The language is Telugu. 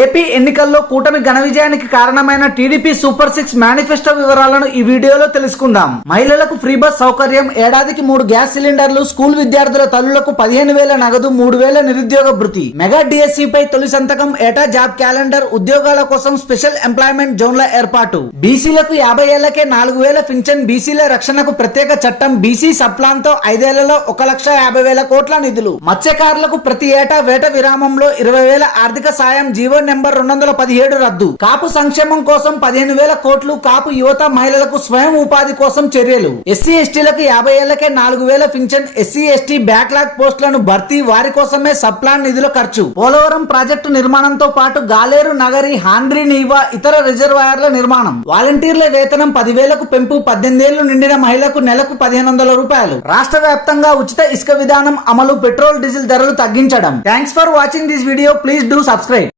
ఏపీ ఎన్నికల్లో కూటమి ఘన విజయానికి కారణమైన టీడీపీ సూపర్ 6 మేనిఫెస్టో వివరాలను ఈ వీడియోలో తెలుసుకుందాం. మహిళలకు ఫ్రీ బస్ సౌకర్యం, ఏడాదికి 3 గ్యాస్ సిలిండర్లు, స్కూల్ విద్యార్థుల తల్లులకు 15,000 నగదు, 3,000 నిరుద్యోగ భృతి, మెగా డిఎస్సి పై తొలి సంతకం, ఏటా జాబ్ క్యాలెండర్, ఉద్యోగాల కోసం స్పెషల్ ఎంప్లాయ్మెంట్ జోన్ల ఏర్పాటు, బీసీలకు 50 ఏళ్లకే 4,000 పింఛన్, బీసీల రక్షణకు ప్రత్యేక చట్టం, బీసీ సప్లాన్ తో 5 ఏళ్లలో 1,50,000 కోట్ల నిధులు, మత్స్యకారులకు ప్రతి ఏటా వేట విరామంలో 20,000 ఆర్థిక సాయం, జీవో నెంబర్ 217 రద్దు, కాపు సంక్షేమం కోసం 15,000 కోట్లు, కాపు యువత మహిళలకు స్వయం ఉపాధి కోసం చర్యలు, ఎస్సీ ఎస్టీలకు 50 ఏళ్లకే 4,000 పింఛన్, ఎస్సీ ఎస్టీ బ్యాక్లాగ్ పోస్టులను భర్తీ, వారి కోసమే సప్లాన్ నిధుల ఖర్చు, పోలవరం ప్రాజెక్టు నిర్మాణంతో పాటు గాలేరు నగరి, హాంద్రి నీవా ఇతర రిజర్వాయర్ల నిర్మాణం, వాలంటీర్ల వేతనం 10,000కు పెంపు, 18 ఏళ్లు నిండిన మహిళలకు నెలకు 1,500 రూపాయలు, రాష్ట్ర వ్యాప్తంగా ఉచిత ఇసుక విధానం అమలు, పెట్రోల్ డీజిల్ ధరలు తగ్గించడం. Thanks for watching this video. Please do subscribe.